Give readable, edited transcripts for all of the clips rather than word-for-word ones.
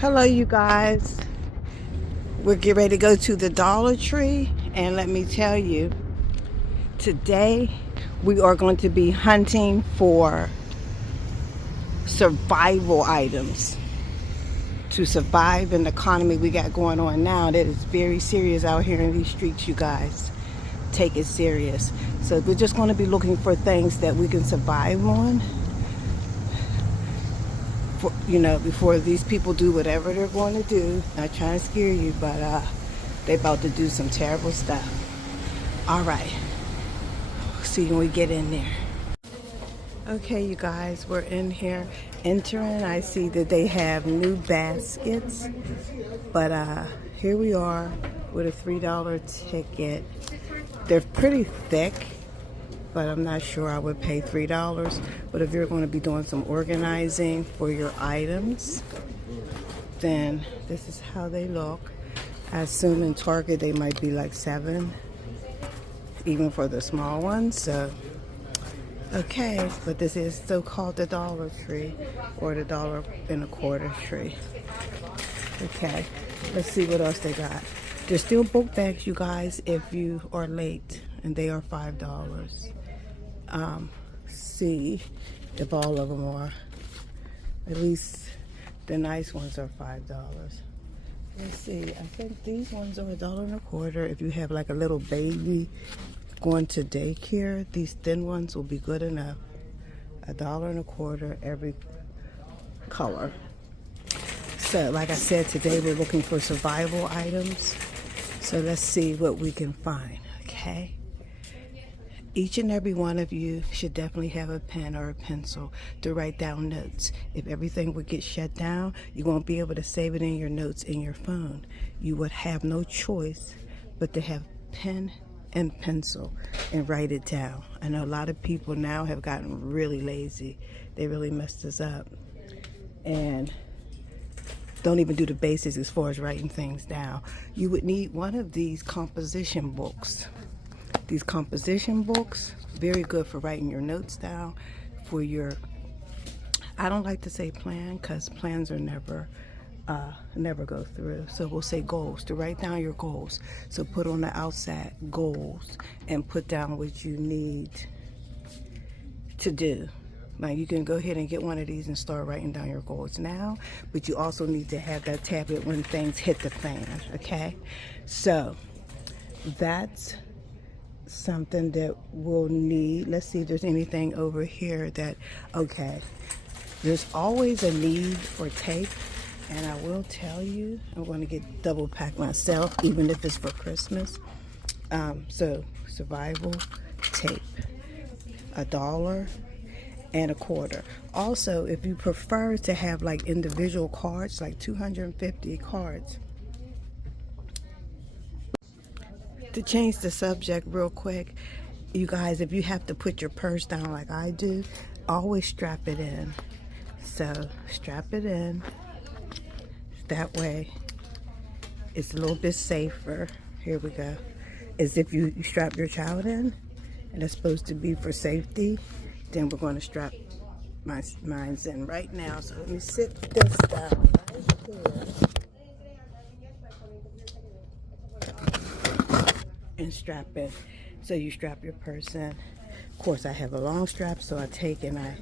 Hello, you guys. We're getting ready to go to the Dollar Tree, and let me tell you, today we are going to be hunting for survival items to survive in the economy we got going on now. That is very serious out here in these streets, you guys. Take it serious. So we're just going to be looking for things that we can survive on. For, before these people do whatever they're going to do. Not trying to scare you, but they about to do some terrible stuff. All right, see you when we get in there. Okay, you guys, we're in here entering. I see that they have new baskets, but here we are with a $3 ticket. They're pretty thick, but I'm not sure I would pay $3. But if you're going to be doing some organizing for your items, then this is how they look. I assume in Target they might be like $7, even for the small ones. So, okay, but this is still called the Dollar Tree, or the $1.25 tree. Okay, let's see what else they got. There's still book bags, you guys, if you are late, and they are $5. See if all of them are. At least the nice ones are $5. Let's see. I think these ones are $1.25. If you have like a little baby going to daycare, these thin ones will be good enough. $1.25 every color. So, like I said, today we're looking for survival items. So let's see what we can find. Okay. Each and every one of you should definitely have a pen or a pencil to write down notes. If everything would get shut down, you won't be able to save it in your notes in your phone. You would have no choice but to have pen and pencil and write it down. I know a lot of people now have gotten really lazy. They really messed us up and don't even do the basics as far as writing things down. You would need one of these composition books. These composition books, very good for writing your notes down, for your, I don't like to say plan, because plans are never go through. So we'll say goals, to write down your goals. So put on the outside goals and put down what you need to do. Now you can go ahead and get one of these and start writing down your goals now, but you also need to have that tablet when things hit the fan, okay? So that's something that we'll need. Let's see if there's anything over here that, okay, there's always a need for tape, and I will tell you, I'm going to get double pack myself, even if it's for Christmas. So survival tape, $1.25. Also, if you prefer to have like individual cards, like 250 cards. To change the subject real quick, you guys, if you have to put your purse down like I do, always strap it in. So strap it in. That way it's a little bit safer. Here we go. As if you strap your child in, and it's supposed to be for safety, then we're going to strap mine's in right now. So let me sit this down right here and strap it. So you strap your purse in. Of course, I have a long strap, so I take and I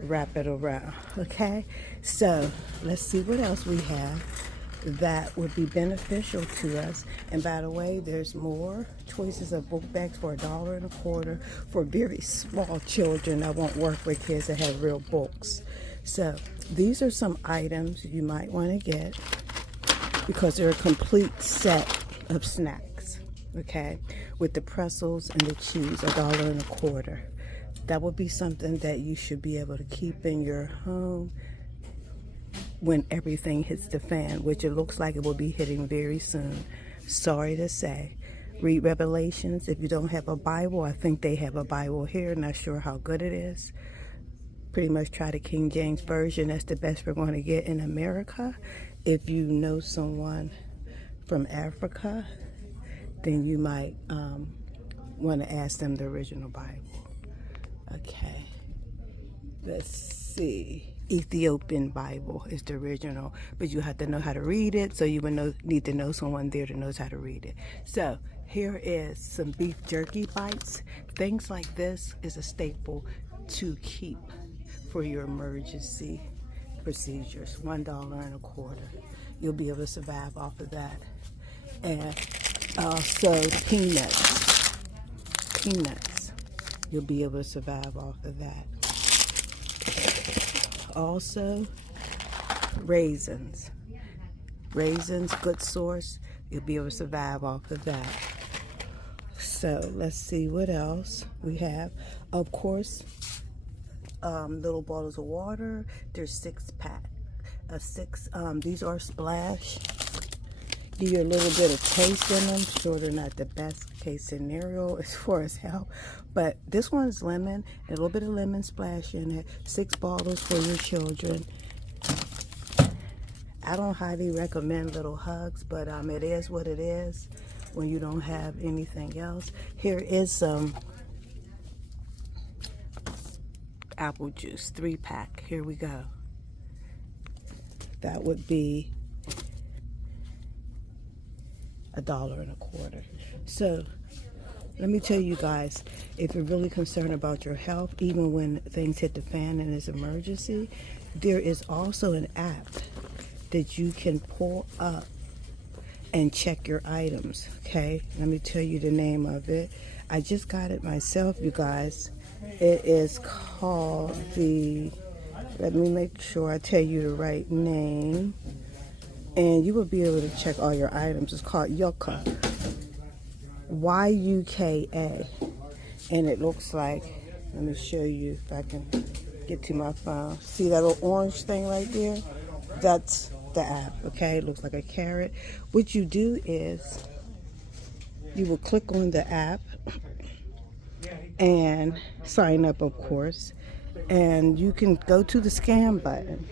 wrap it around. Okay, so let's see what else we have that would be beneficial to us. And by the way, there's more choices of book bags for $1.25 for very small children that won't work with kids that have real books. So these are some items you might want to get because they're a complete set of snacks. Okay, with the pretzels and the cheese, $1.25. That would be something that you should be able to keep in your home when everything hits the fan, which it looks like it will be hitting very soon. Sorry to say. Read Revelations. If you don't have a Bible, I think they have a Bible here. Not sure how good it is. Pretty much try the King James Version. That's the best we're going to get in America. If you know someone from Africa, then you might want to ask them the original Bible. Okay, let's see. Ethiopian Bible is the original, but you have to know how to read it, so you would need to know someone there that knows how to read it. So here is some beef jerky bites. Things like this is a staple to keep for your emergency procedures. $1.25. You'll be able to survive off of that. And also peanuts. You'll be able to survive off of that. Also, raisins, good source. You'll be able to survive off of that. So let's see what else we have. Of course, little bottles of water. There's 6-pack of 6. These are Splash. Give you a little bit of taste in them. Sure, they're not the best case scenario as far as health, but this one's lemon, a little bit of lemon splash in it. 6 bottles for your children. I don't highly recommend little hugs, but it is what it is when you don't have anything else. Here is some apple juice, 3-pack. Here we go. That would be $1.25. So let me tell you guys, if you're really concerned about your health, even when things hit the fan and it's emergency, there is also an app that you can pull up and check your items. Okay, let me tell you the name of it. I just got it myself, you guys. It is called let me make sure I tell you the right name, and you will be able to check all your items. It's called Yuka, Y-U-K-A, and it looks like, let me show you if I can get to my phone. See that little orange thing right there? That's the app. Okay, it looks like a carrot. What you do is you will click on the app and sign up, of course, and you can go to the scan button.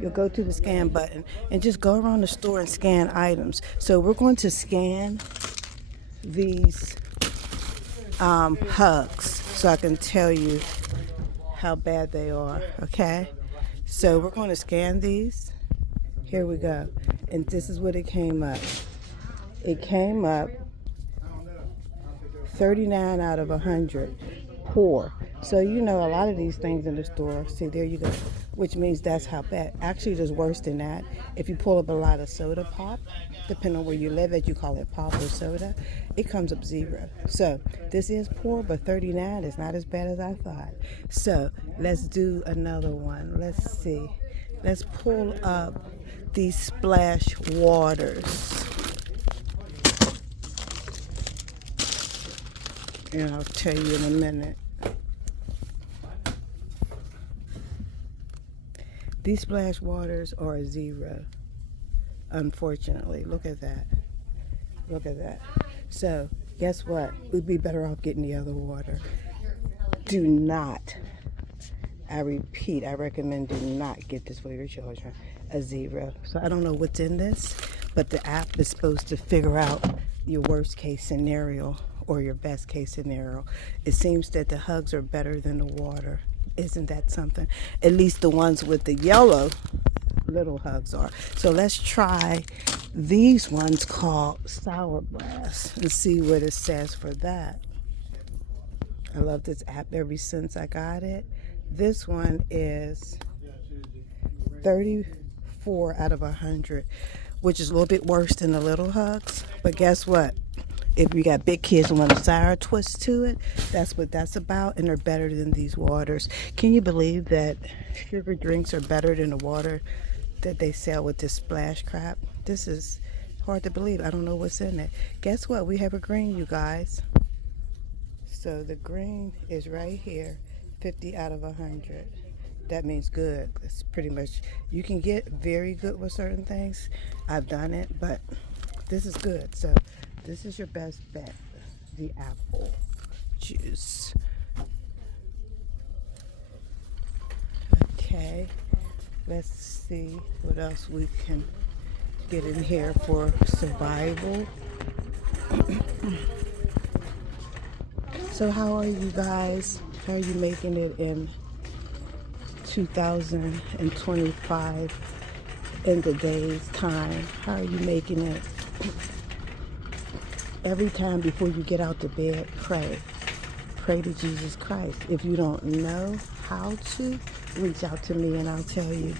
You'll go to the scan button and just go around the store and scan items. So we're going to scan these hugs so I can tell you how bad they are. Okay, so we're going to scan these. Here we go, and this is what it came up. It came up 39 out of 100 poor. So you know, a lot of these things in the store, see, there you go, which means that's how bad. Actually, there's worse than that. If you pull up a lot of soda pop, depending on where you live at, you call it pop or soda, it comes up 0. So this is poor, but 39 is not as bad as I thought. So let's do another one. Let's see. Let's pull up these Splash waters. And I'll tell you in a minute. These Splash waters are 0, unfortunately. Look at that. Look at that. So, guess what? We'd be better off getting the other water. Do not, I repeat, I recommend do not get this for your children. A 0. So, I don't know what's in this, but the app is supposed to figure out your worst case scenario or your best case scenario. It seems that the hugs are better than the water. Isn't that something? At least the ones with the yellow little hugs are. So let's try these ones called Sour Blast and see what it says for that. I love this app ever since I got it. This one is 34 out of 100, which is a little bit worse than the little hugs. But guess what? If you got big kids and want a sour twist to it, that's what that's about, and they're better than these waters. Can you believe that sugar drinks are better than the water that they sell with this Splash crap? This is hard to believe. I don't know what's in it. Guess what? We have a green, you guys. So the green is right here, 50 out of 100. That means good. It's pretty much, you can get very good with certain things. I've done it, but this is good. So this is your best bet, the apple juice. Okay, let's see what else we can get in here for survival. So how are you guys? How are you making it in 2025 in the day's time? How are you making it? Every time before you get out to bed, pray. Pray to Jesus Christ. If you don't know how to, reach out to me and I'll tell you.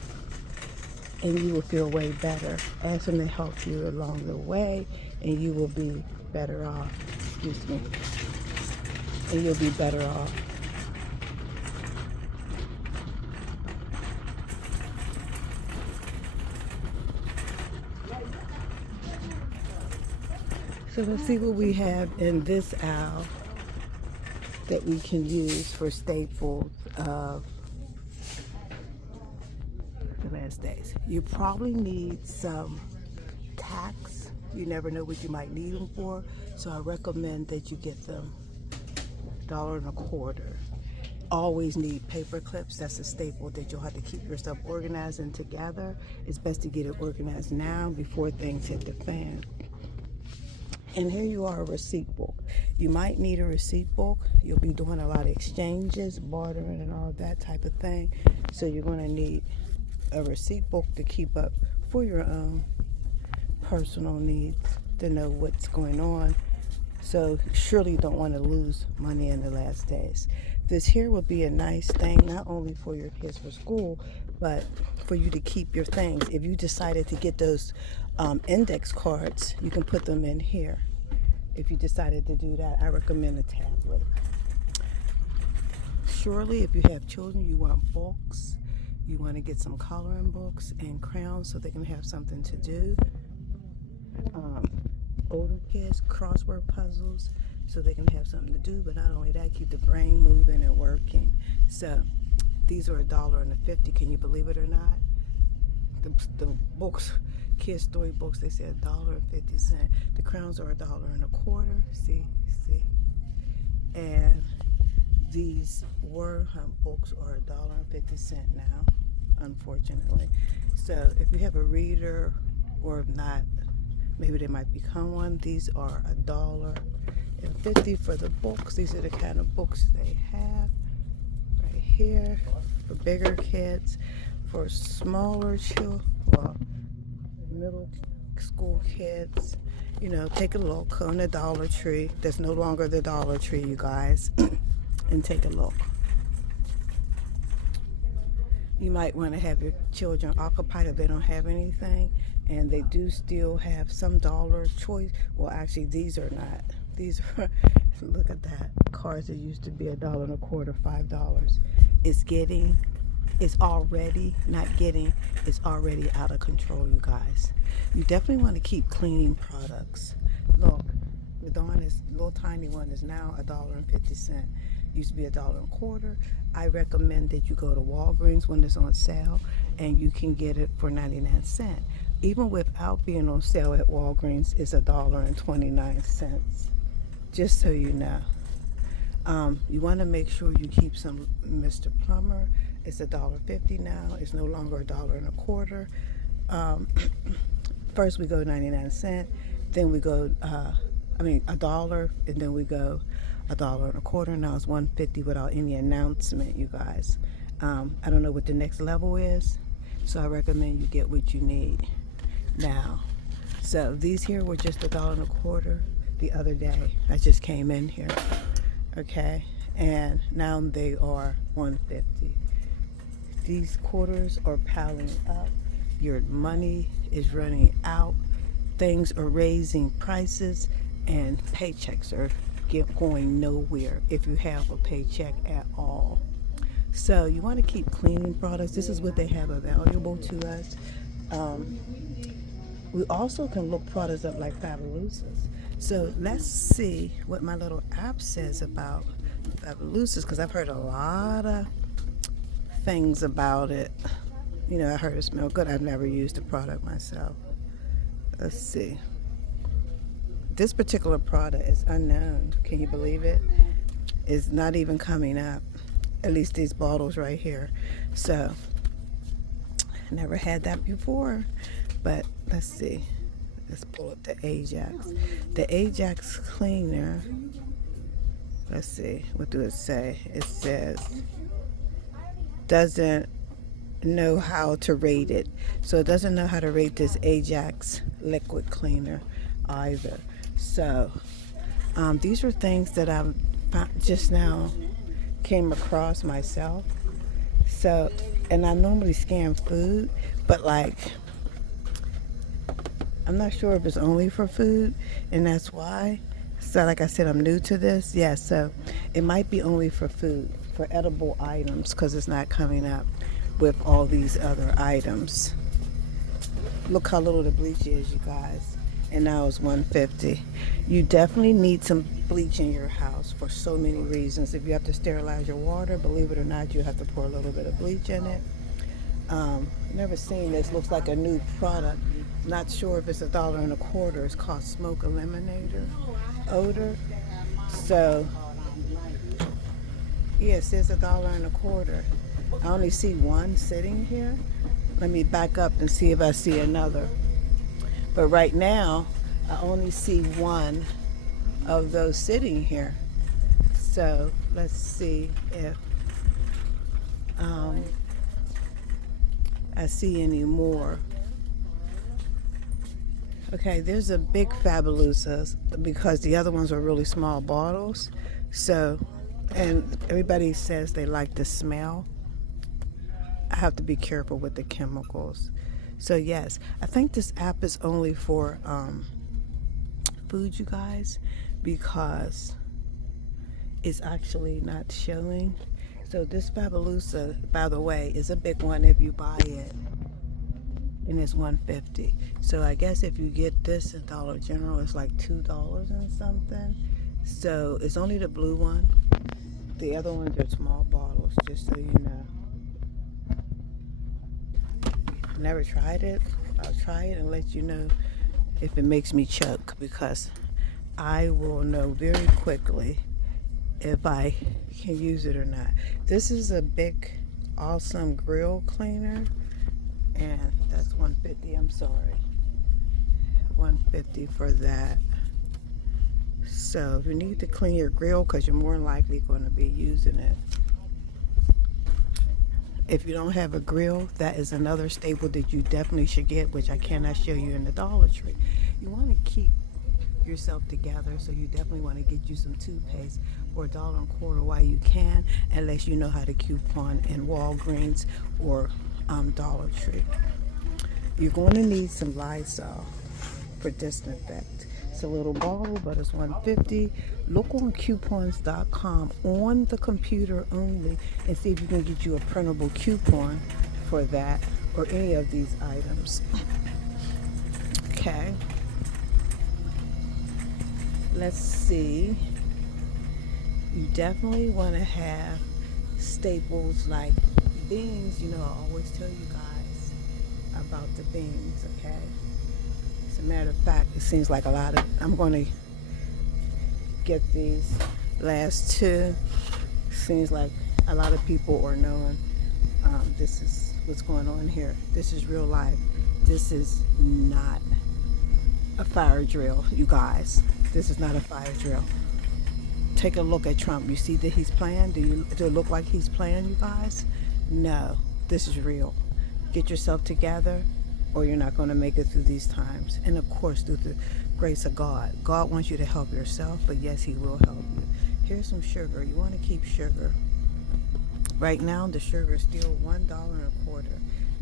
And you will feel way better. Ask him to help you along the way and you will be better off. Excuse me. And you'll be better off. So let's see what we have in this aisle that we can use for staples of the last days. You probably need some tacks. You never know what you might need them for. So I recommend that you get them $1.25. Always need paper clips. That's a staple that you'll have to keep your stuff organized and together. It's best to get it organized now before things hit the fan. And here you are, a receipt book. You might need a receipt book. You'll be doing a lot of exchanges, bartering, and all that type of thing. So you're going to need a receipt book to keep up for your own personal needs, to know what's going on. So surely you don't want to lose money in the last days. This here will be a nice thing, not only for your kids for school, but for you to keep your things. If you decided to get those index cards, you can put them in here. If you decided to do that, I recommend a tablet. Surely if you have children, you want books. You want to get some coloring books and crayons so they can have something to do. Older kids, crossword puzzles, so they can have something to do. But not only that, keep the brain moving and working. So these are $1.50. Can you believe it or not? The books, kids' story books, they said $1.50. The crowns are $1.25. See. And these word hunt books are $1.50 now, unfortunately. So if you have a reader, or if not, maybe they might become one. These are $1.50 for the books. These are the kind of books they have right here for bigger kids. For smaller children, well, middle school kids, you know, take a look on the Dollar Tree. That's no longer the Dollar Tree, you guys. And take a look. You might want to have your children occupied if they don't have anything. And they do still have some dollar choice. Well, actually, these are not. These are, look at that. Cards that used to be $1.25, $5. It's already out of control, you guys. You definitely want to keep cleaning products. Look, the Dawn is little tiny one is now $1.50. Used to be $1.25. I recommend that you go to Walgreens when it's on sale, and you can get it for 99¢. Even without being on sale at Walgreens, it's $1.29. Just so you know. You want to make sure you keep some Mr. Plumber. It's $1.50 now. It's no longer $1.25. First we go 99¢, then we go $1, and then we go $1.25. Now it's $1.50 without any announcement, you guys. I don't know what the next level is, so I recommend you get what you need now. So these here were just $1.25 the other day. I just came in here, okay, and now they are $1.50. These quarters are piling up. Your money is running out. Things are raising prices, and paychecks are going nowhere if you have a paycheck at all. So you want to keep cleaning products. This is what they have available to us. We also can look products up like Fabulosos. So let's see what my little app says about Fabulosos, because I've heard a lot of things about it. You know, I heard it smelled good. I've never used the product myself. Let's see. This particular product is unknown. Can you believe it? It's not even coming up. At least these bottles right here. So, never had that before. But let's see. Let's pull up the Ajax. The Ajax cleaner. Let's see. What do it say? It says doesn't know how to rate it. So it doesn't know how to rate this Ajax liquid cleaner either. So these are things that I just now came across myself. So, and I normally scan food, but like, I'm not sure if it's only for food, and that's why. So like I said, I'm new to this. Yeah, so it might be only for food, for edible items, because it's not coming up with all these other items. Look how little the bleach is, you guys. And now it's 150. You definitely need some bleach in your house for so many reasons. If you have to sterilize your water, believe it or not, you have to pour a little bit of bleach in it. Never seen this. Looks like a new product. Not sure if it's $1.25. It's called Smoke Eliminator Odor. So yeah, it says $1.25. I only see one sitting here. Let me back up and see if I see another. But right now, I only see one of those sitting here. So let's see if I see any more. Okay, there's a big Fabulosa because the other ones are really small bottles. So, and everybody says they like the smell. I have to be careful with the chemicals. So yes, I think this app is only for food, you guys, because it's actually not showing. So this Fabulosa, by the way, is a big one if you buy it, and it's $1.50. So I guess if you get this at Dollar General, it's like $2 and something. So it's only the blue one. The other ones are small bottles, just so you know. Never tried it. I'll try it and let you know if it makes me choke, because I will know very quickly if I can use it or not. This is a big, awesome grill cleaner, and that's $1.50. I'm sorry, $1.50 for that. So if you need to clean your grill, because you're more than likely going to be using it. If you don't have a grill, that is another staple that you definitely should get, which I cannot show you in the Dollar Tree. You want to keep yourself together, so you definitely want to get you some toothpaste for $1.25 while you can, unless you know how to coupon in Walgreens or Dollar Tree. You're going to need some Lysol for disinfect. It's a little bottle, but it's $1.50. Look on coupons.com on the computer only and see if you can get you a printable coupon for that or any of these items. Okay. Let's see. You definitely want to have staples like beans. You know, I always tell you guys about the beans, okay? As a matter of fact, it seems like a lot of, I'm going to get these last two. Seems like a lot of people are knowing this is what's going on here. This is real life. This is not a fire drill, you guys. This is not a fire drill. Take a look at Trump. You see that he's playing? Do it look like he's playing, you guys? No, this is real. Get yourself together, or you're not going to make it through these times. And of course, through the grace of God. God wants you to help yourself, but yes, he will help you. Here's some sugar. You want to keep sugar. Right now, the sugar is still $1.25.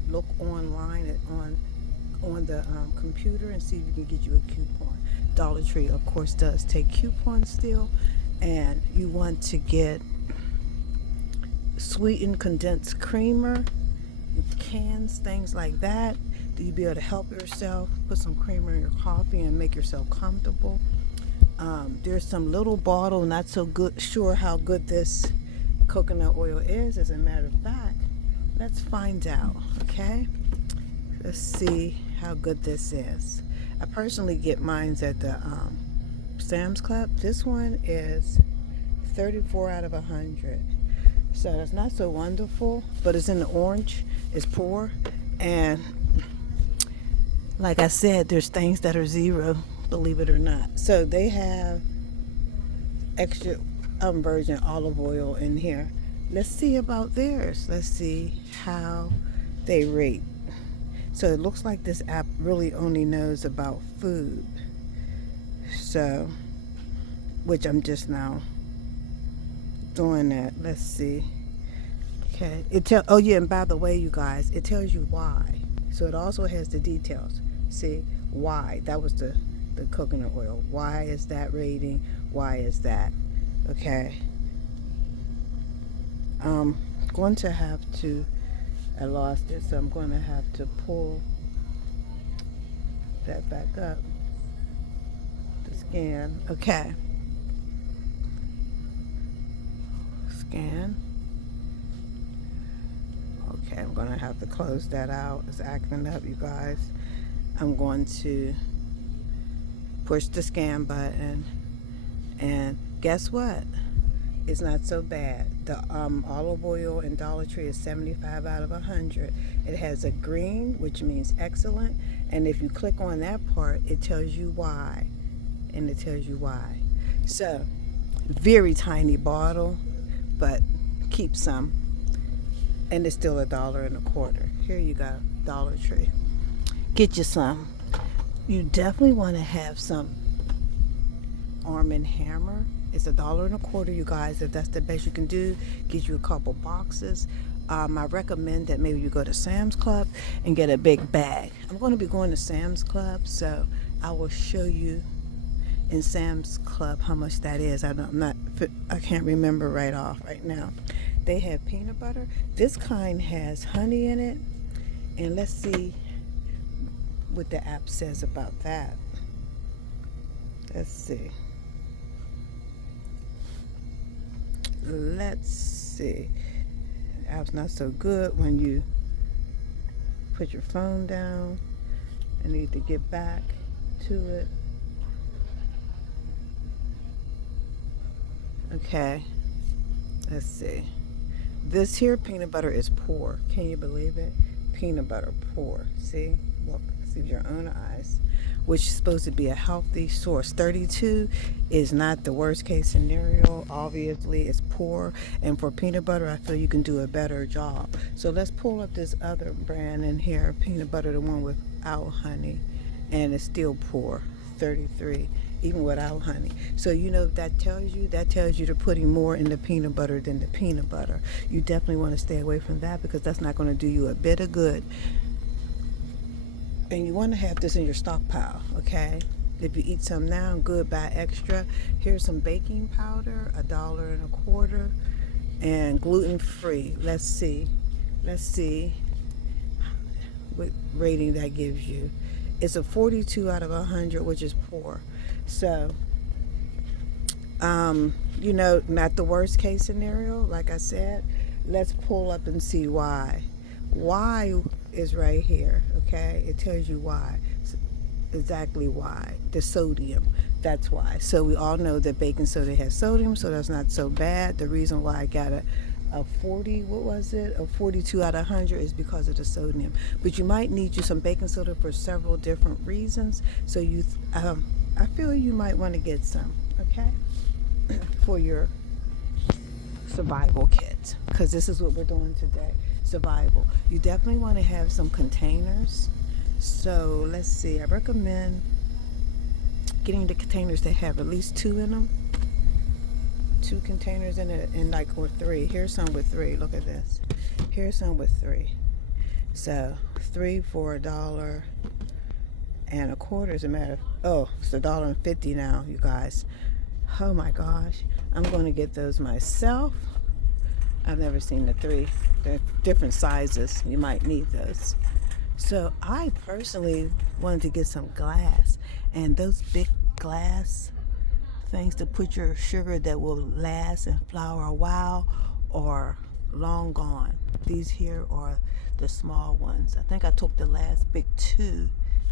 Look online on the computer and see if you can get you a coupon. Dollar Tree, of course, does take coupons still. And you want to get sweetened condensed creamer, cans, things like that. Do you be able to help yourself? Put some creamer in your coffee and make yourself comfortable. There's some little bottle, not so good, sure how good this coconut oil is. As a matter of fact, let's find out, okay? Let's see how good this is. I personally get mine at the Sam's Club. This one is 34 out of 100. So it's not so wonderful, but it's in the orange. It's poor. And like I said, there's things that are zero, believe it or not. So they have extra virgin olive oil in here. Let's see about theirs. Let's see how they rate. So it looks like this app really only knows about food. So, which I'm just now doing that. Let's see. Okay. Oh yeah, and by the way, you guys, it tells you why. So it also has the details. See why? That was the coconut oil. Why is that rating? Why is that? Okay. Going to have to. I lost it, so I'm going to have to pull that back up. The scan. Okay. Scan. Okay, I'm going to have to close that out. It's acting up, you guys. I'm going to push the scan button, and guess what? It's not so bad. The olive oil in Dollar Tree is 75 out of 100. It has a green, which means excellent, and if you click on that part, it tells you why, and it tells you why. So, very tiny bottle, but keep some, and it's still $1.25. Here you go, Dollar Tree. Get you some. You definitely want to have some Arm & Hammer. It's $1.25, you guys. If that's the best you can do, get you a couple boxes. I recommend that maybe you go to Sam's Club and get a big bag. I'm going to be going to Sam's Club, so I will show you in Sam's Club how much that is. I can't remember right now. They have peanut butter. This kind has honey in it, and let's see what the app says about that. Let's see. Let's see. The app's not so good when you put your phone down. I need to get back to it. Okay. Let's see. This here peanut butter is poor. Can you believe it? Peanut butter poor. See? Look. See with your own eyes. Which is supposed to be a healthy source. 32 is not the worst case scenario. Obviously, it's poor. And for peanut butter, I feel you can do a better job. So let's pull up this other brand in here. Peanut butter, the one without honey. And it's still poor. 33. Even without honey. So you know what that tells you? That tells you they're putting more in the peanut butter than the peanut butter. You definitely want to stay away from that because that's not going to do you a bit of good. And you want to have this in your stockpile, okay? If you eat some now, good, buy extra. Here's some baking powder, $1.25, and gluten-free. Let's see what rating that gives you. It's a 42 out of 100, which is poor. So, you know, not the worst case scenario. Like I said, let's pull up and see why. Why is right here, okay? It tells you why, exactly why. The sodium, that's why. So we all know that baking soda has sodium, so that's not so bad. The reason why I got a 40, what was it? A 42 out of 100 is because of the sodium. But you might need you some baking soda for several different reasons. So you, I feel you might want to get some, okay? For your survival kit, because this is what we're doing today. Survival. You definitely want to have some containers. So let's see. I recommend getting the containers that have at least 2 in them. 2 containers in it, and like, or 3. Here's some with 3. Look at this. Here's some with 3. So 3 for $1.25 is a matter. Oh, it's $1.50 now, you guys. Oh my gosh. I'm going to get those myself. I've never seen the 3. They're different sizes. You might need those. So I personally wanted to get some glass, and those big glass things to put your sugar that will last and flour a while are long gone. These here are the small ones. I think I took the last big 2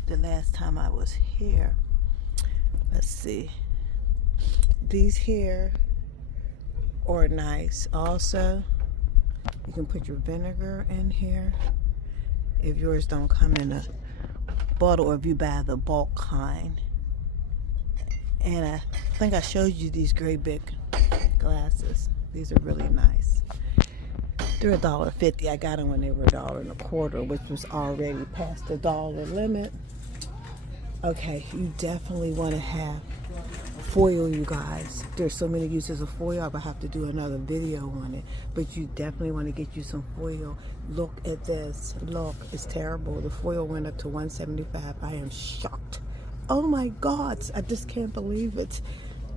the last time I was here. Let's see. These here are nice. Also, you can put your vinegar in here if yours don't come in a bottle, or if you buy the bulk kind. And I think I showed you these great big glasses. These are really nice. They're $1.50. I got them when they were $1.25, which was already past the dollar limit. Okay, you definitely want to have foil, you guys. There's so many uses of foil. I will have to do another video on it, but you definitely want to get you some foil. Look at this. Look, it's terrible. The foil went up to $1.75. I am shocked. Oh my God, I just can't believe it.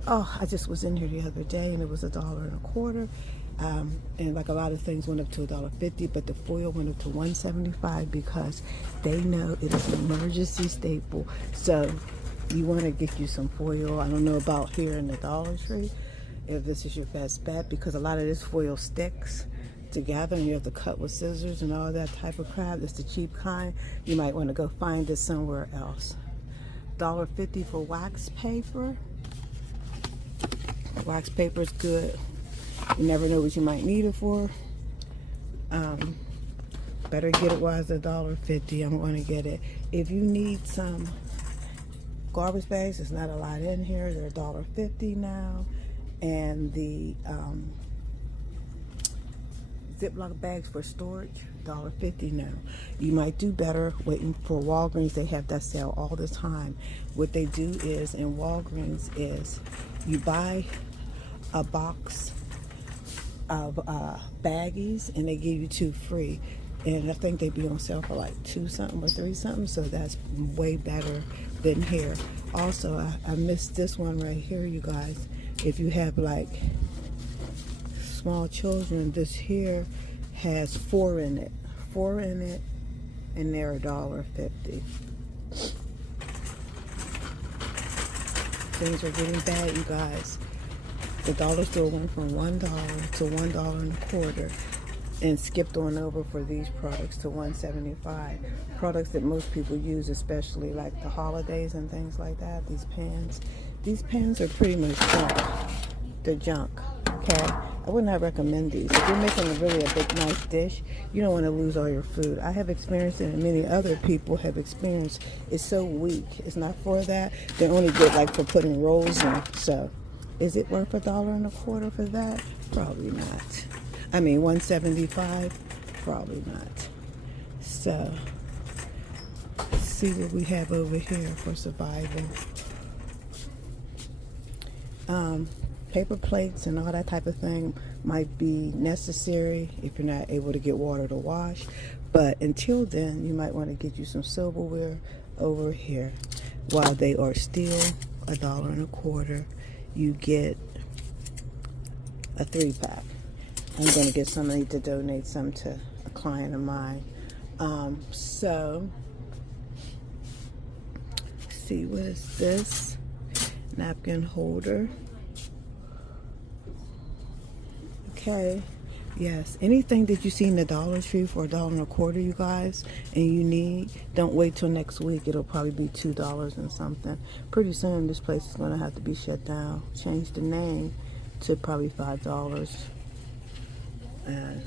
Oh, I just was in here the other day and it was $1.25. And like a lot of things went up to $1.50, but the foil went up to $1.75 because they know it is an emergency staple. So you want to get you some foil. I don't know about here in the Dollar Tree if this is your best bet, because a lot of this foil sticks together and you have to cut with scissors and all that type of crap. It's the cheap kind. You might want to go find it somewhere else. $1.50 for wax paper. Wax paper is good. You never know what you might need it for. Better get it while it's $1.50. I'm going to get it. If you need some garbage bags, there's not a lot in here. They're $1.50 now. And the Ziploc bags for storage, $1.50 now. You might do better waiting for Walgreens. They have that sale all the time. What they do is, in Walgreens, is you buy a box of baggies and they give you 2 free. And I think they be on sale for like 2 something or 3 something. So that's way better than here. Also, I missed this one right here, you guys. If you have like small children, this here has 4 in it. 4 in it, and they're $1.50. Things are getting bad, you guys. The dollar store went from $1 to $1.25 and skipped on over for these products to $1.75. Products that most people use, especially like the holidays and things like that. These pans. These pans are pretty much junk. They're junk. Okay? I would not recommend these. If you're making a big, nice dish, you don't want to lose all your food. I have experienced it, and many other people have experienced. It's so weak. It's not for that. They're only good like for putting rolls in. So, is it worth $1.25 for that? Probably not. I mean, $1.75? Probably not. So, let's see what we have over here for survival. Paper plates and all that type of thing might be necessary if you're not able to get water to wash. But until then, you might want to get you some silverware over here. While they are still $1.25, you get a 3-pack. I'm going to get somebody to donate some to a client of mine. So, see, what is this? Napkin holder. Okay, yes, anything that you see in the Dollar Tree for $1.25, you guys, and you need, don't wait till next week. It'll probably be $2 and something. Pretty soon this place is going to have to be shut down. Change the name to probably $5 and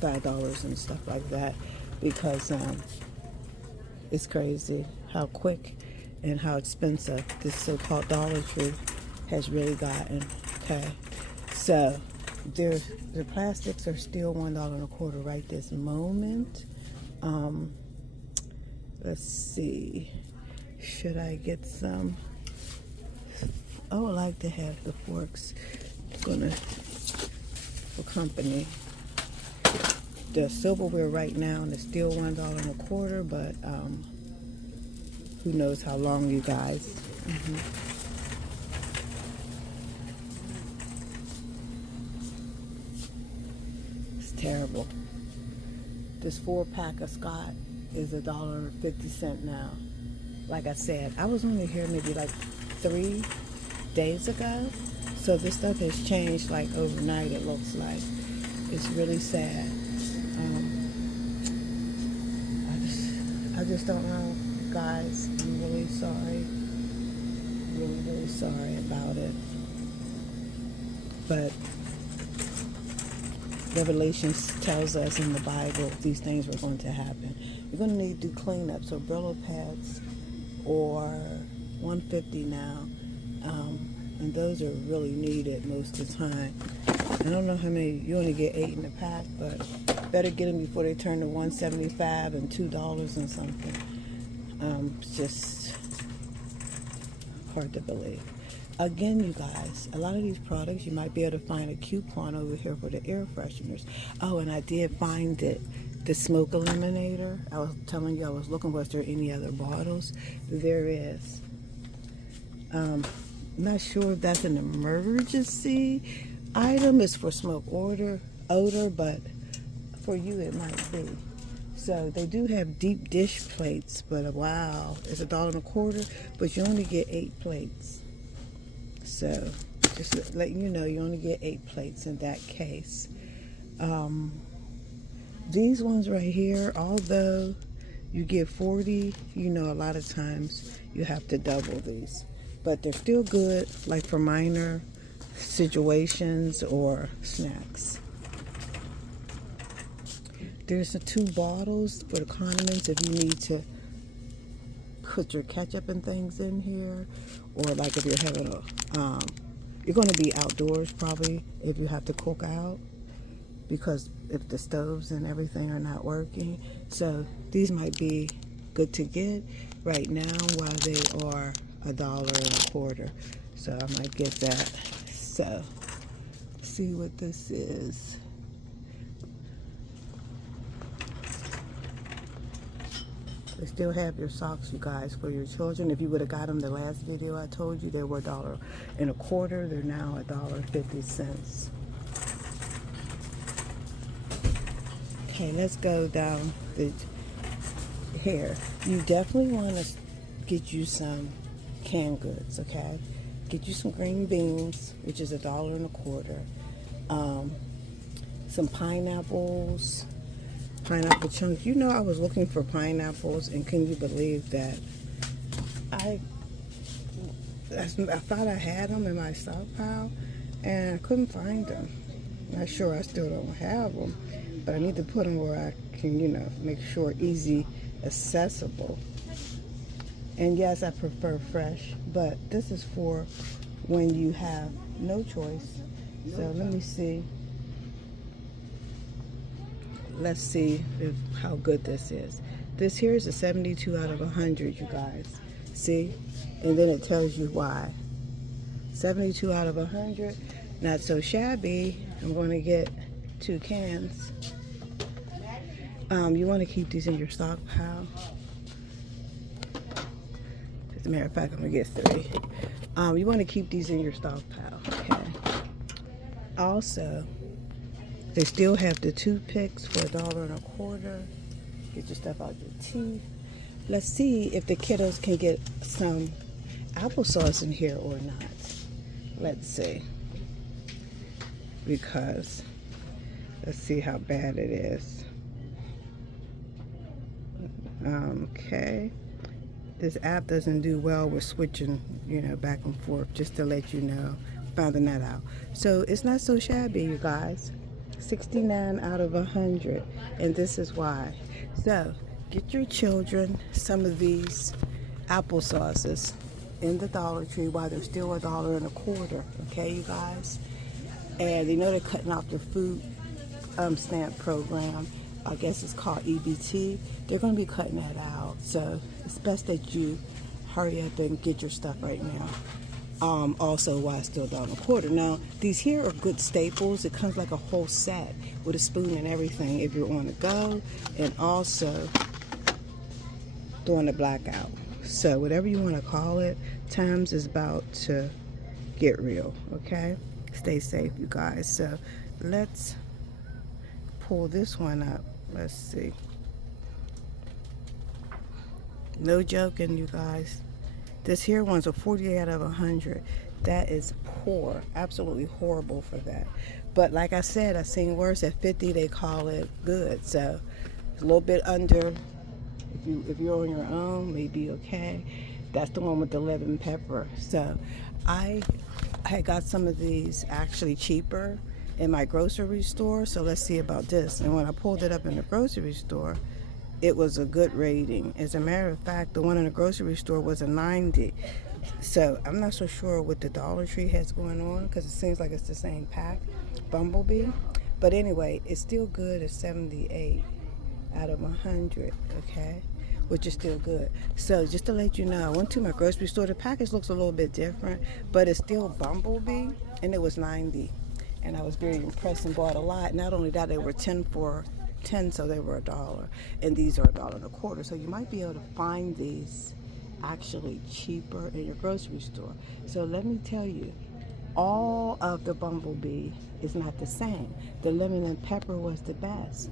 $5 and stuff like that, because it's crazy how quick and how expensive this so-called Dollar Tree has really gotten. Okay, so the plastics are still $1.25 right this moment. Let's see, should I get some? I would like to have the forks. For company. The silverware right now is still $1.25, but who knows how long, you guys. It's terrible. This 4-pack of Scott is $1.50 now. Like I said, I was only here maybe like 3 days ago, so this stuff has changed like overnight. It looks like it's really sad. I just don't know, guys. I'm really sorry, really sorry about it. But Revelation tells us in the Bible these things were going to happen. You're going to need to do cleanups or Brillo pads, or $1.50 now, and those are really needed most of the time. I don't know how many, you only get 8 in the pack, but better get them before they turn to $1.75 and $2 and something. It's just hard to believe. Again, you guys, a lot of these products, you might be able to find a coupon over here for the air fresheners. Oh, and I did find it. The smoke eliminator. I was telling you I was looking, was there any other bottles? There is. Not sure if that's an emergency item. It's for smoke odor, but for you it might be. So they do have deep dish plates, but wow, it's $1.25, but you only get 8 plates. So just to let you know, you only get 8 plates in that case. These ones right here, although you get 40, you know, a lot of times you have to double these, but they're still good, like for minor situations or snacks. There's the 2 bottles for the condiments if you need to put your ketchup and things in here, or like if you're having a you're going to be outdoors probably if you have to cook out, because if the stoves and everything are not working. So these might be good to get right now while they are $1.25. So I might get that. So see what this is. They still have your socks, you guys, for your children. If you would have got them the last video I told you, they were $1.25. They're now $1.50. Okay, let's go down the here. You definitely want to get you some canned goods, okay? Get you some green beans, which is $1.25. Some pineapples, pineapple chunks. You know, I was looking for pineapples, and can you believe that I thought I had them in my stockpile, and I couldn't find them. Not sure I still don't have them, but I need to put them where I can, you know, make sure easy accessible. And yes, I prefer fresh, but this is for when you have no choice. So let me see. Let's see how good this is. This here is a 72 out of 100, you guys. See? And then it tells you why. 72 out of 100. Not so shabby. I'm going to get 2 cans. You want to keep these in your stockpile. As a matter of fact, I'm going to get 3. You want to keep these in your stockpile. Okay. Also, they still have the toothpicks for $1.25. Get your stuff out your teeth. Let's see if the kiddos can get some applesauce in here or not. Let's see. Because let's see how bad it is. Okay. This app doesn't do well with switching, you know, back and forth, just to let you know. Finding that out. So it's not so shabby, you guys. 69 out of 100, and this is why. So get your children some of these applesauces in the Dollar Tree while they're still $1.25. Okay, you guys. And you know they're cutting off the food stamp program. I guess it's called EBT. They're going to be cutting that out. So it's best that you hurry up and get your stuff right now. Also, why it's still $1.25. Now, these here are good staples. It comes like a whole set with a spoon and everything if you're on the go, and also during the blackout. So whatever you want to call it, times is about to get real, okay? Stay safe, you guys. So let's pull this one up. Let's see. No joking, you guys. This here one's a 48 out of 100. That is poor. Absolutely horrible for that. But like I said, I've seen worse. At 50, they call it good. So it's a little bit under. If you're on your own, maybe okay. That's the one with the lemon pepper. So I had got some of these actually cheaper in my grocery store. So let's see about this. And when I pulled it up in the grocery store, it was a good rating. As a matter of fact, the one in the grocery store was a 90. So I'm not so sure what the Dollar Tree has going on, because it seems like it's the same pack. Bumblebee. But anyway, it's still good at 78 out of 100, okay? Which is still good. So just to let you know, I went to my grocery store. The package looks a little bit different, but it's still Bumblebee, and it was 90. And I was very impressed and bought a lot. Not only that, they were 10 for 10, so they were $1. And these are $1.25. So you might be able to find these actually cheaper in your grocery store. So let me tell you, all of the Bumblebee is not the same. The lemon and pepper was the best,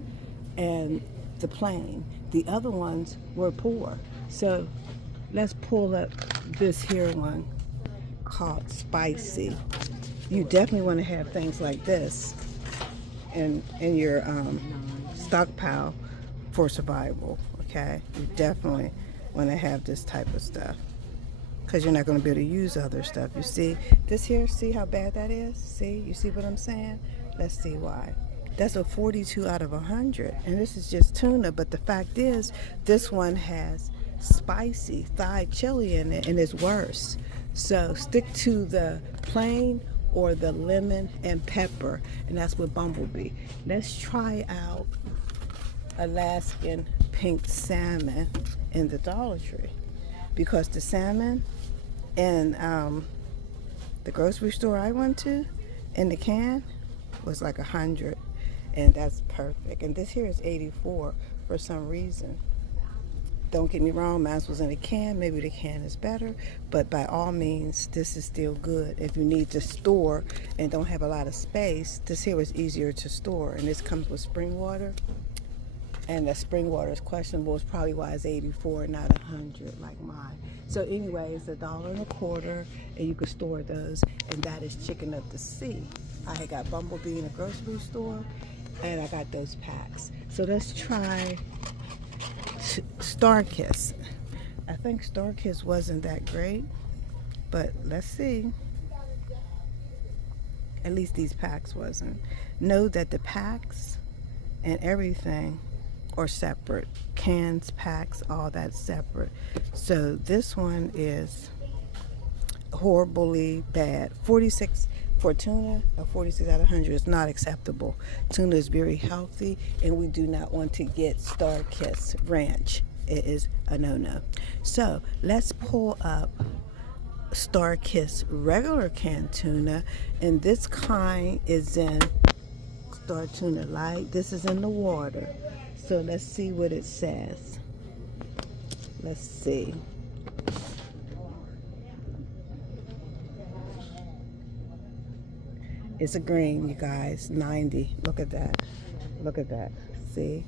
and the plain. The other ones were poor. So let's pull up this here one called spicy. You definitely want to have things like this in your stockpile for survival, okay? You definitely want to have this type of stuff, because you're not going to be able to use other stuff. You see this here? See how bad that is? See? You see what I'm saying? Let's see why. That's a 42 out of 100. And this is just tuna. But the fact is, this one has spicy Thai chili in it, and it's worse. So stick to the plain or the lemon and pepper. And that's with Bumblebee. Let's try out Alaskan pink salmon in the Dollar Tree. Because the salmon in the grocery store I went to, in the can, was like 100, and that's perfect. And this here is 84 for some reason. Don't get me wrong, mine was in a can. Maybe the can is better, but by all means, this is still good. If you need to store and don't have a lot of space, this here is easier to store. And this comes with spring water. And the spring water is questionable. It's probably why it's 84 and not 100 like mine. So anyway, it's $1.25, and you can store those. And that is chicken of the sea. I had got Bumblebee in a grocery store, and I got those packs. So let's try Star Kiss. I think Star Kiss wasn't that great, but let's see. At least these packs wasn't. Know that the packs and everything are separate. Cans, packs, all that separate. So this one is horribly bad. 46 for tuna, a 46 out of 100 is not acceptable. Tuna is very healthy, and we do not want to get Star Kiss Ranch. It is a no-no. So let's pull up Star Kiss regular canned tuna, and this kind is in Star Tuna Light. This is in the water. So let's see what it says. Let's see. It's a green, you guys, 90. Look at that. Look at that. See?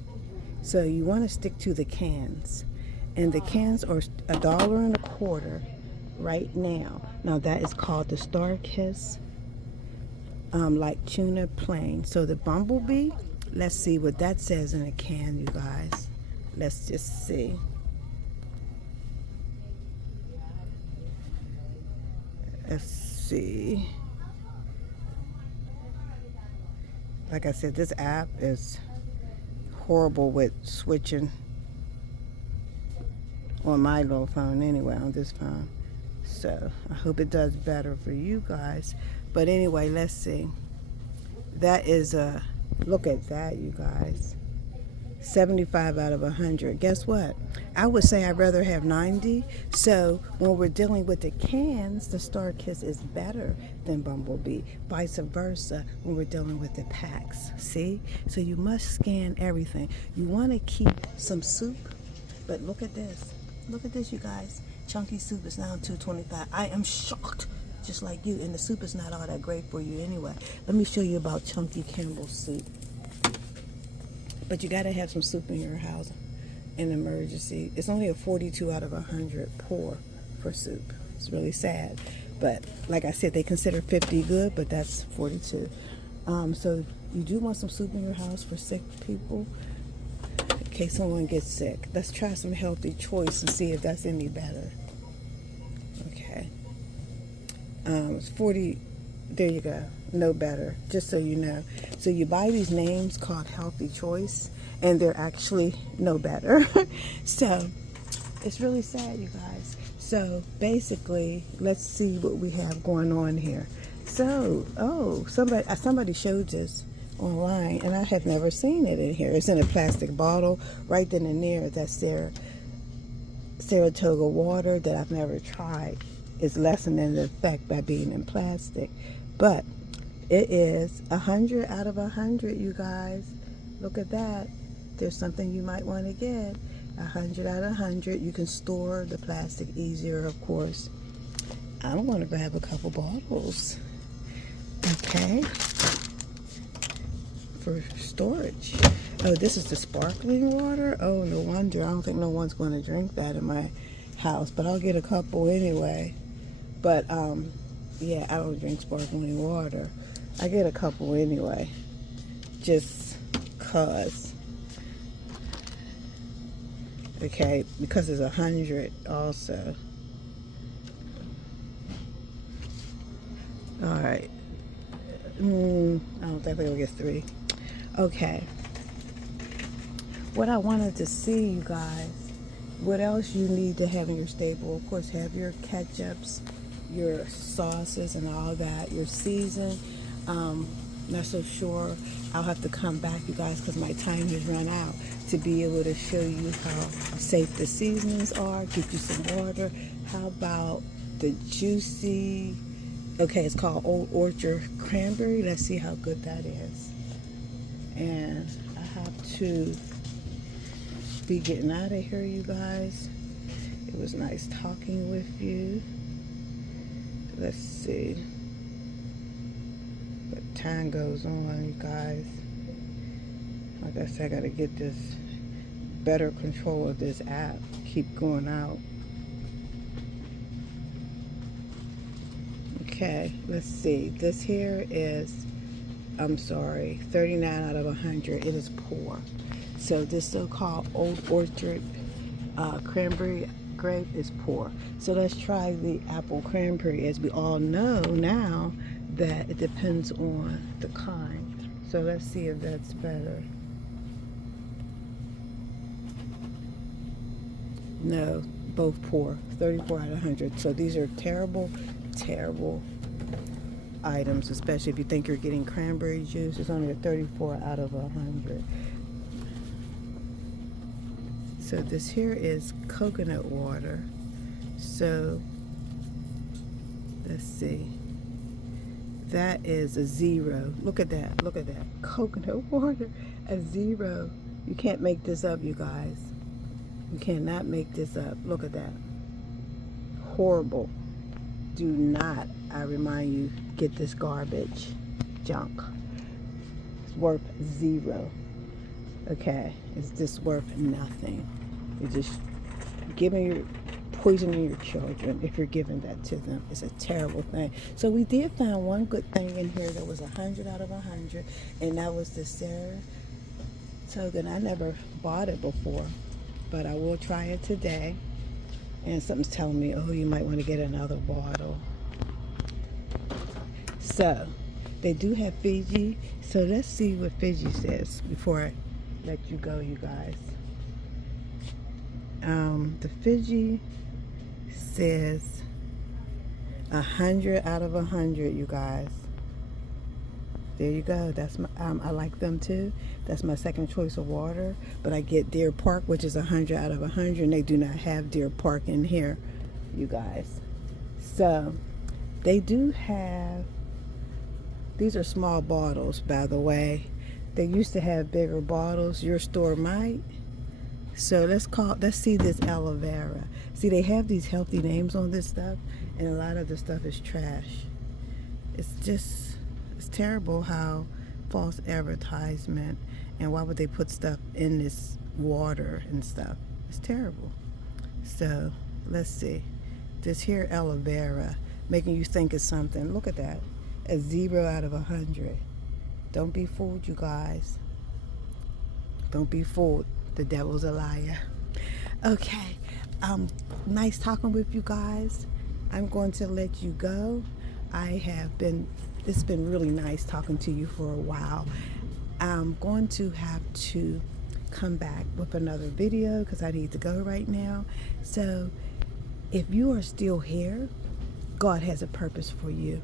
So you want to stick to the cans. And the cans are $1.25 right now. Now that is called the Star Kiss like tuna plain. So the Bumblebee, let's see what that says in a can, you guys. Let's just see. Let's see. Like I said, this app is horrible with switching on my little phone anyway, on this phone. So I hope it does better for you guys. But anyway, let's see. That is a, look at that, you guys. 75 out of 100. Guess what? I would say I'd rather have 90. So when we're dealing with the cans, the Star Kiss is better than Bumblebee. Vice versa when we're dealing with the packs. See? So you must scan everything. You want to keep some soup, but look at this. Look at this, you guys. Chunky soup is now $2.25. I am shocked, just like you. And the soup is not all that great for you anyway. Let me show you about Chunky Campbell's soup. But you got to have some soup in your house in emergency. It's only a 42 out of 100 pour for soup. It's really sad. But like I said, they consider 50 good, but that's 42. So you do want some soup in your house for sick people in case someone gets sick. Let's try some healthy choice and see if that's any better. Okay. It's 40. There you go. No better, just so you know. So you buy these names called Healthy Choice, and they're actually no better. So it's really sad, you guys. So basically, let's see what we have going on here. So, oh, somebody showed this online, and I have never seen it in here. It's in a plastic bottle. Right then and there, that's Saratoga water that I've never tried. It's lessening the effect by being in plastic. But it is 100 out of 100, you guys. Look at that. There's something you might want to get. 100 out of 100. You can store the plastic easier, of course. I'm going to grab a couple bottles. Okay. For storage. Oh, this is the sparkling water? Oh, no wonder. I don't think no one's going to drink that in my house, but I'll get a couple anyway. But, yeah, I don't drink sparkling water. I get a couple anyway, just cause. Okay, because it's 100 also. All right. I don't think we'll get 3. Okay. What I wanted to see, you guys, what else you need to have in your stable. Of course, have your ketchups, your sauces and all that, your season. Not so sure. I'll have to come back, you guys, because my time has run out, to be able to show you how safe the seasonings are, give you some water. How about the juicy, okay, it's called Old Orchard Cranberry. Let's see how good that is. And I have to be getting out of here, you guys. It was nice talking with you. Let's see. But time goes on, you guys. Like I said, I gotta get this better control of this app. Keep going out. Okay, let's see. This here is, I'm sorry, 39 out of 100. It is poor. So this so-called Old Orchard cranberry grape is poor. So let's try the apple cranberry. As we all know now that it depends on the kind. So let's see if that's better. No, both poor. 34 out of 100. So these are terrible, terrible items, especially if you think you're getting cranberry juice. It's only a 34 out of 100. So this here is coconut water. So let's see. That is a 0. Look at that. Look at that. Coconut water, a 0. You can't make this up, you guys. You cannot make this up. Look at that. Horrible. Do not, I remind you, get this garbage junk. It's worth 0. Okay, it's just worth nothing. You're just poisoning your children if you're giving that to them. It's a terrible thing. So we did find one good thing in here that was 100 out of 100, and that was the Saratoga. I never bought it before, but I will try it today. And something's telling me, oh, you might want to get another bottle. So they do have Fiji. So let's see what Fiji says before I let you go, you guys. The Fiji says 100 out of 100, you guys. There you go. That's my, I like them too. That's my second choice of water. But I get Deer Park, which is 100 out of 100, and they do not have Deer Park in here, you guys. So they do have, these are small bottles, by the way. They used to have bigger bottles. Your store might. So let's see this aloe vera. See, they have these healthy names on this stuff, and a lot of the stuff is trash. It's terrible how false advertisement, and why would they put stuff in this water and stuff? It's terrible. So let's see. This here aloe vera, making you think it's something. Look at that. A 0 out of 100. Don't be fooled, you guys. Don't be fooled. The devil's a liar. Okay. Nice talking with you guys. I'm going to let you go. It's been really nice talking to you for a while. I'm going to have to come back with another video because I need to go right now. So if you are still here, God has a purpose for you.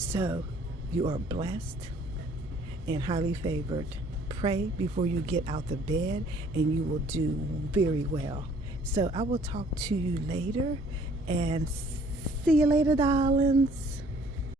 So you are blessed and highly favored. Pray before you get out the bed and you will do very well. So I will talk to you later, and see you later, darlings.